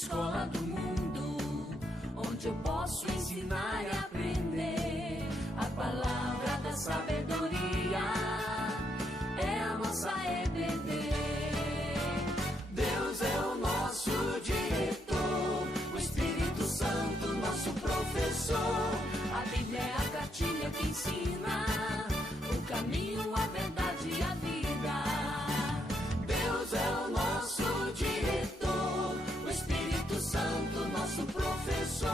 escola do mundo, onde eu posso ensinar e aprender. A palavra da sabedoria é a nossa EBD. Deus é o nosso diretor, o Espírito Santo nosso professor. A Bíblia é a cartilha que ensina o caminho, a verdade e a vida. Deus é o nosso diretor, o Espírito Santo nosso professor.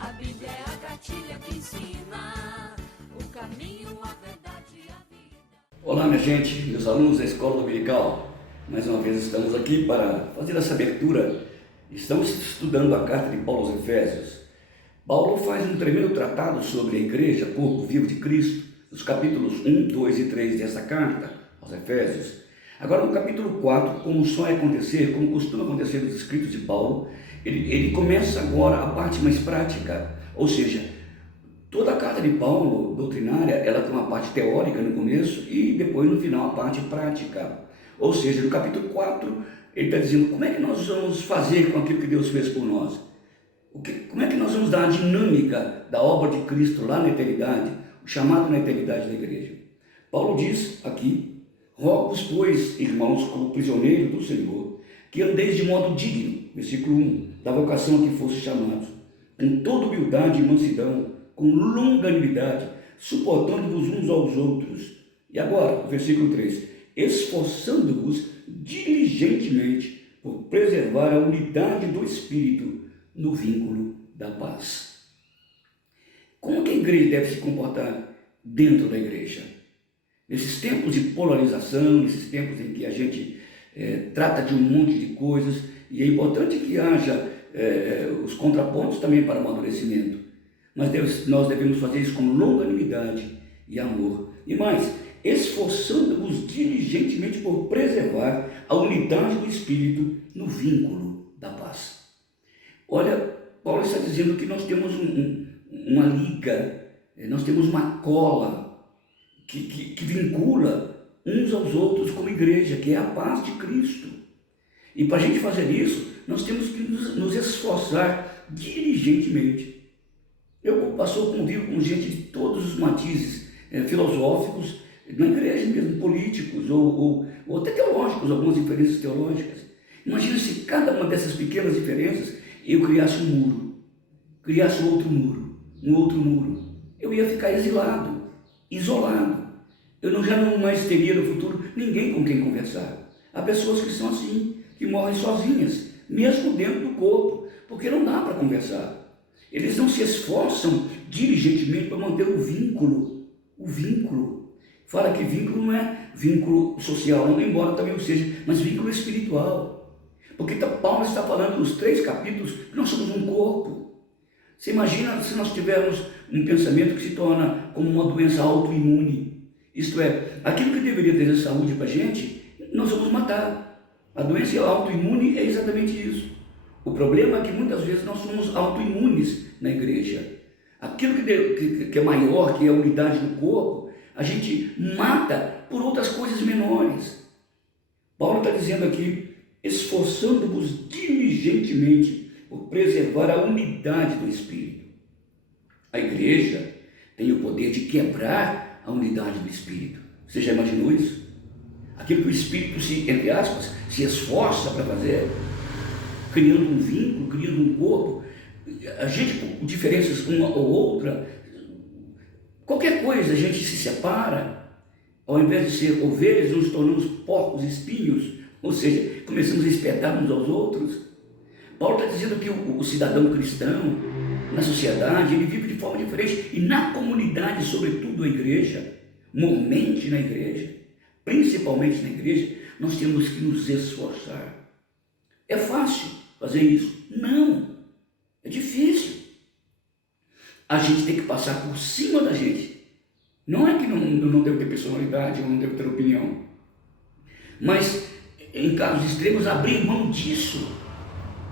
A Bíblia é a cartilha que ensina o caminho, a verdade e a vida. Olá, minha gente, meus alunos da Escola Dominical. Mais uma vez estamos aqui para fazer essa abertura. Estamos estudando a carta de Paulo aos Efésios. Paulo faz um tremendo tratado sobre a igreja, corpo vivo de Cristo, nos capítulos 1, 2 e 3 dessa carta aos Efésios. Agora, no capítulo 4, como só acontecer, como costuma acontecer nos escritos de Paulo, ele começa agora a parte mais prática, ou seja, toda a carta de Paulo, doutrinária, ela tem uma parte teórica no começo e depois no final a parte prática. Ou seja, no capítulo 4, ele está dizendo como é que nós vamos fazer com aquilo que Deus fez por nós. Como é que nós vamos dar a dinâmica da obra de Cristo lá na eternidade, o chamado na eternidade da igreja. Paulo diz aqui: rogo-vos, pois, irmãos, como prisioneiros do Senhor, que andeis de modo digno, versículo 1, da vocação a que fosse chamados, com toda humildade e mansidão, com longanimidade, suportando-vos uns aos outros. E agora, versículo 3, esforçando-vos diligentemente por preservar a unidade do Espírito no vínculo da paz. Como que a igreja deve se comportar dentro da igreja? Nesses tempos de polarização, nesses tempos em que a gente trata de um monte de coisas, e é importante que haja os contrapontos também para o amadurecimento, mas nós devemos fazer isso com longanimidade e amor. E mais, esforçando-vos diligentemente por preservar a unidade do Espírito no vínculo da paz. Olha, Paulo está dizendo que nós temos uma liga, nós temos uma cola que vincula uns aos outros como igreja, que é a paz de Cristo. E para a gente fazer isso, nós temos que nos esforçar diligentemente. Eu convivo com gente de todos os matizes filosóficos, na igreja mesmo, políticos ou até teológicos, algumas diferenças teológicas. Imagina se cada uma dessas pequenas diferenças eu criasse um muro, criasse um outro muro. Eu ia ficar exilado, isolado. Eu já não mais teria no futuro ninguém com quem conversar. Há pessoas que são assim, que morrem sozinhas, mesmo dentro do corpo, porque não dá para conversar. Eles não se esforçam diligentemente para manter o vínculo. O vínculo. Fala que vínculo não é vínculo social, não, embora também o seja, mas vínculo espiritual. Porque Paulo está falando nos 3 capítulos que nós somos um corpo. Você imagina se nós tivermos um pensamento que se torna como uma doença autoimune. Isto é, aquilo que deveria trazer saúde para a gente, nós vamos matar. A doença autoimune é exatamente isso. O problema é que muitas vezes nós somos autoimunes na igreja. Aquilo que é maior, que é a unidade do corpo, a gente mata por outras coisas menores. Paulo está dizendo aqui: esforçando-vos diligentemente por preservar a unidade do Espírito. A igreja tem o poder de quebrar a unidade do Espírito. Você já imaginou isso? Aquilo que o Espírito entre aspas, se esforça para fazer, criando um vínculo, criando um corpo, a gente, com diferenças uma ou outra, qualquer coisa, a gente se separa, ao invés de ser ovelhas, nos tornamos porcos espinhos, ou seja, começamos a espetar uns aos outros. Paulo está dizendo que o cidadão cristão, na sociedade, ele vive de forma diferente. E na comunidade, sobretudo a igreja, mormente na igreja, principalmente na igreja, nós temos que nos esforçar. É fácil fazer isso? Não. É difícil. A gente tem que passar por cima da gente. Não é que não deve ter personalidade, não deve ter opinião. Mas em casos extremos, abrir mão disso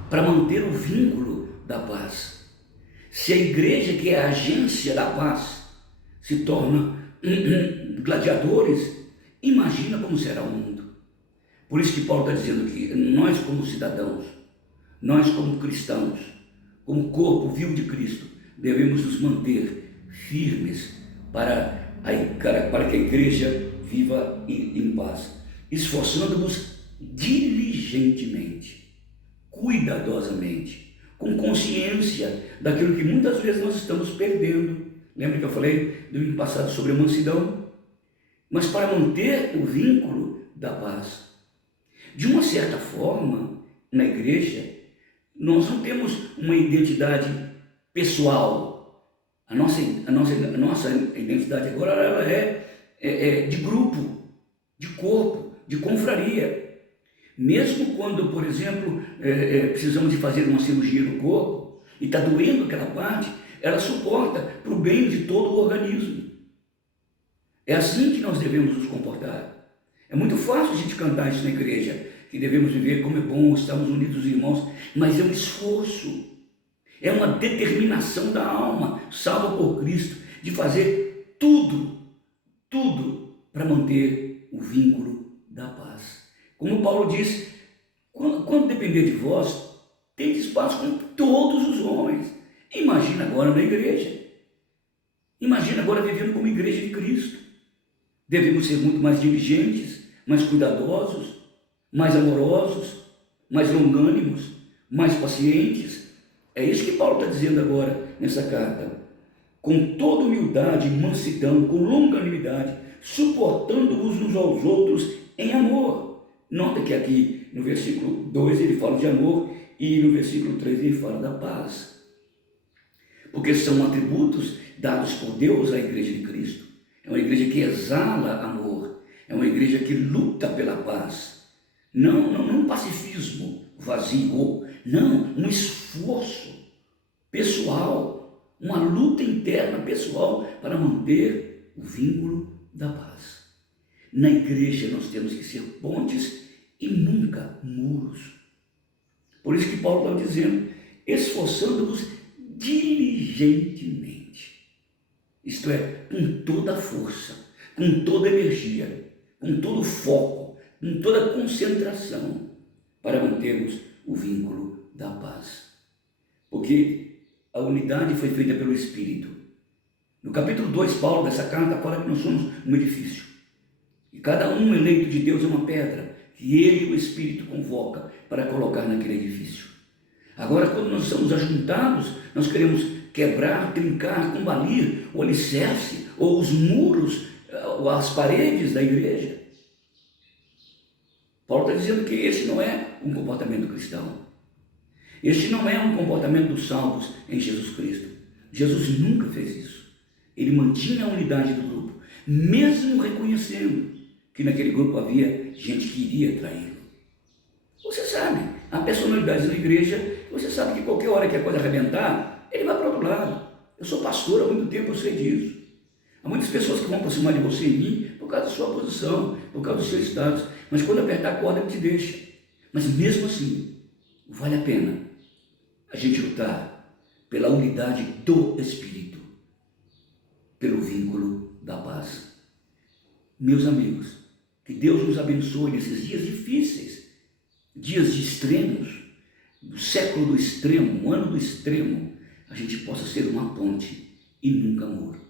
para manter o vínculo da paz. Se a igreja, que é a agência da paz, se torna gladiadores, imagina como será o mundo. Por isso que Paulo está dizendo que nós, como cidadãos, nós como cristãos, como corpo vivo de Cristo, devemos nos manter firmes para que a igreja viva em paz, esforçando-nos diligentemente, cuidadosamente, com consciência daquilo que muitas vezes nós estamos perdendo. Lembra que eu falei domingo passado sobre a mansidão? Mas para manter o vínculo da paz. De uma certa forma, na igreja, nós não temos uma identidade pessoal. A nossa identidade agora ela é de grupo, de corpo, de confraria. Mesmo quando, por exemplo, precisamos de fazer uma cirurgia no corpo e está doendo aquela parte, ela suporta para o bem de todo o organismo. É assim que nós devemos nos comportar. É muito fácil a gente cantar isso na igreja, que devemos viver como é bom, estamos unidos irmãos, mas é um esforço, é uma determinação da alma, salva por Cristo, de fazer tudo para manter o vínculo da paz. Como Paulo diz, quando depender de vós, tem espaço com todos os homens. Imagina agora na igreja. Imagina agora vivendo como igreja de Cristo. Devemos ser muito mais diligentes, mais cuidadosos, mais amorosos, mais longânimos, mais pacientes. É isso que Paulo está dizendo agora nessa carta. Com toda humildade, mansidão, com longanimidade, suportando-vos uns aos outros em amor. Nota que aqui no versículo 2 ele fala de amor e no versículo 3 ele fala da paz. Porque são atributos dados por Deus à igreja de Cristo. É uma igreja que exala amor, é uma igreja que luta pela paz. Não um pacifismo vazio, não, um esforço pessoal, uma luta interna pessoal para manter o vínculo da paz. Na igreja nós temos que ser pontes e nunca muros. Por isso que Paulo está dizendo, esforçando-vos diligentemente. Isto é, com toda a força, com toda a energia, com todo o foco, com toda a concentração, para mantermos o vínculo da paz. Porque a unidade foi feita pelo Espírito. No capítulo 2, Paulo, dessa carta, fala que nós somos um edifício. E cada um eleito de Deus é uma pedra que ele, o Espírito, convoca para colocar naquele edifício. Agora, quando nós estamos ajuntados, nós queremos quebrar, trincar, combalir o alicerce ou os muros, ou as paredes da igreja. Paulo está dizendo que esse não é um comportamento cristão. Este não é um comportamento dos salvos em Jesus Cristo. Jesus nunca fez isso. Ele mantinha a unidade do grupo, mesmo reconhecendo que naquele grupo havia gente que iria traí-lo. Você sabe, há personalidades na igreja, você sabe que qualquer hora que a coisa arrebentar, ele vai para o outro lado. Eu sou pastor há muito tempo, eu sei disso. Há muitas pessoas que vão aproximar de você e mim por causa da sua posição, por causa do seu status, mas quando apertar a corda ele te deixa. Mas mesmo assim, vale a pena a gente lutar pela unidade do Espírito, pelo vínculo da paz. Meus amigos, que Deus nos abençoe nesses dias difíceis, dias de extremos, do século do extremo, o ano do extremo, a gente possa ser uma ponte e nunca muro,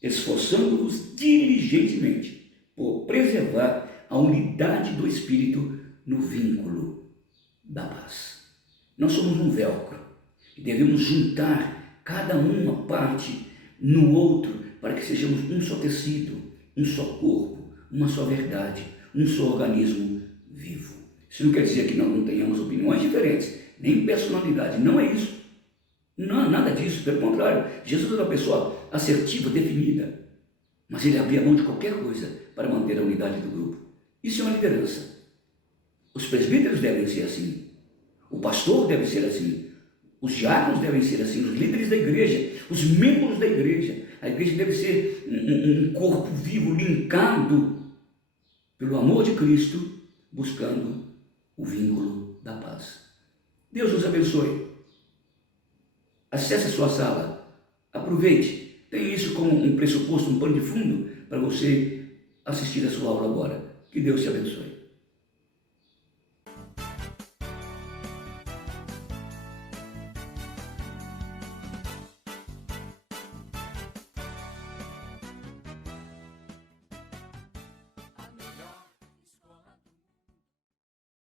esforçando-nos diligentemente por preservar a unidade do Espírito no vínculo da paz. Nós somos um velcro e devemos juntar cada uma parte no outro para que sejamos um só tecido, um só corpo, uma só verdade, um só organismo vivo. Isso não quer dizer que nós não tenhamos opiniões diferentes, nem personalidade, não é isso. Não, nada disso, pelo contrário. Jesus era uma pessoa assertiva, definida, mas ele abria mão de qualquer coisa para manter a unidade do grupo. Isso é uma liderança. Os presbíteros devem ser assim, o pastor deve ser assim, os diáconos devem ser assim, os líderes da igreja, os membros da igreja. A igreja deve ser um corpo vivo, linkado pelo amor de Cristo, buscando o vínculo da paz. Deus nos abençoe. Acesse a sua sala, aproveite, tenha isso como um pressuposto, um pano de fundo para você assistir a sua aula agora. Que Deus te abençoe.